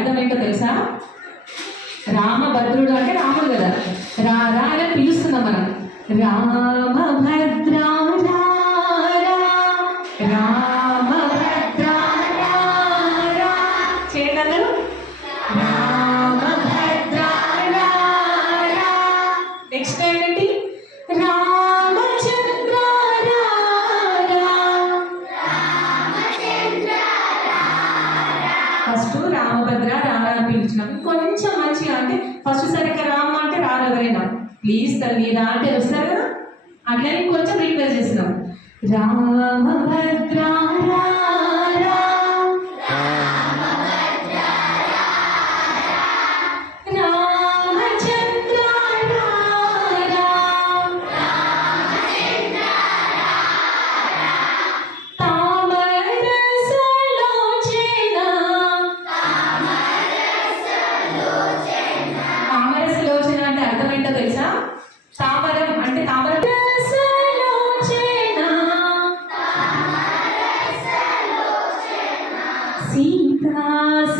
అర్థం ఏంటో తెలుసా? రామభద్రుడు అంటే రాముడు కదా, రా రా అని పిలుస్తున్నాం మనం. రామభద్ర రామభద్ర చేయండి రామభద్ర. నెక్స్ట్ ఏంటంటే రామచంద్ర ఫస్ట్ రామభద్ర రారా అని పిలిచినాం. కొంచెం మంచిగా అంటే ఫస్ట్ సరిగ్గా రామ అంటే రారు ఎవరైనా, ప్లీజ్ తల్లి రా అంటే వస్తారు కదా, అట్లనే కొంచెం రిక్వెస్ట్ చేస్తున్నాం. రామభద్ర తెలుసా? తామరం అంటే తామరం. సీతాస